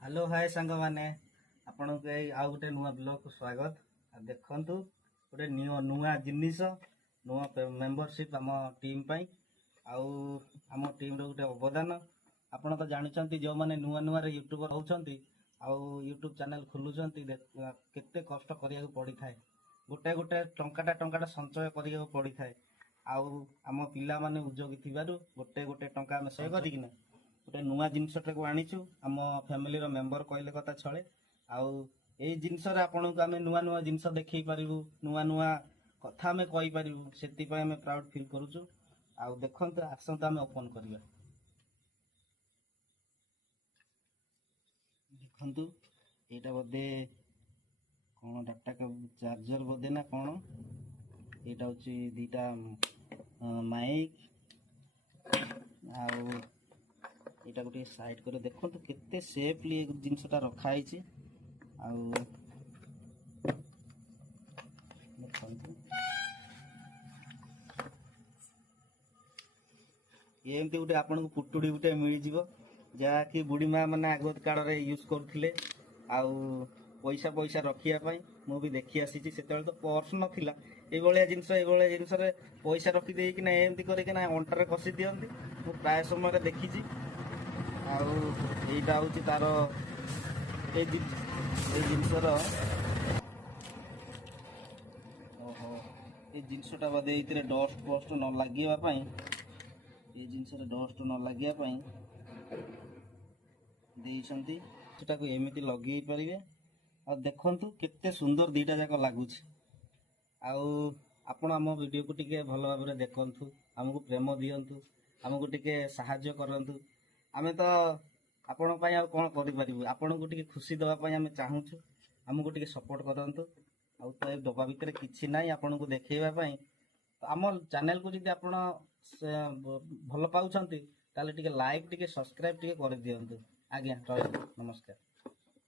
Hello hi सांग माने आपण को आउ गोटे नुआ ब्लॉग को स्वागत देखंतु गोटे नुआ जिनिस नुआ मेंबरशिप आम टीम पई आउ आम टीम रो गोटे अवदान आपण तो जानछंती जो माने नुआ नुआ रे यूट्यूबर होछंती आउ यूट्यूब चैनल खुलुछंती केते कष्ट करिया पड़ी थाए गोटे गोटे टंकाटा संचय करिया पड़ी थाए आउ आम पिला माने उद्योगी थिबारु गोटे गोटे टंका हम सेव करिकिना गोटे नुआ जिनसटा को आनीचु आम फैमिली रो मेंबर कहले कथा छळे आउ एई जिनस रे आपन को आमे नुआ नुआ जिनस देखै परिबु नुआ नुआ कथा आमे कहि परिबु सेति पय आमे प्राउड फील करूचु आउ देखंतु आसंत आमे ओपन करिया देखंतु एटा बदे कोन डाटा के चार्जर बदे ना कोन एटा होची दीटा माइक आउ एटा गोटे साइड करे देखंतु केते सेफली जिनसटा रखा आइछि आउ देखंतु एमती गोटे आपन को पुटुडी गोटे मिली जिवो जा कि बुढ़ी माँ मैंने आगत काल रे यूज करथिले आउ पैसा पैसा रखिया पई मु भी देखि आसी से तो पर्स नथिला ए भलिया जिनस रे पैसा रखि देई कि ना एमती करे कि ना अंटर कसी दियंती मु प्राय समय रे देखि छी आउ एटा होची तार ए जिनस रो ओहो ए जिनसटा बदे इतरे डस्ट पोस्ट न लागिया पई ए जिनस रे डस्ट न लागिया पई देइछंती सेटा को एमिति लगी परिबे आ देखंतु केते सुंदर दीटा जाक लागुछ आउ आपण हम वीडियो को टिके भलो भाबरे देखंतु हमकु प्रेम दियंतु हमकु टिके सहाय्य करंतु आमे तो आपण पई आ कोन करि परिबु आपण को टिके खुशी दवा पई आमे चाहूछु हमकु टिके सपोर्ट करंतु आउ तो डबा भितर किछि नाही आपण को देखैबा पई आम चैनल को जदि आपण भलो पाउछंती ताले टिके लाइक टिके सब्सक्राइब टिके कर दियंतु आज्ञा नमस्कार।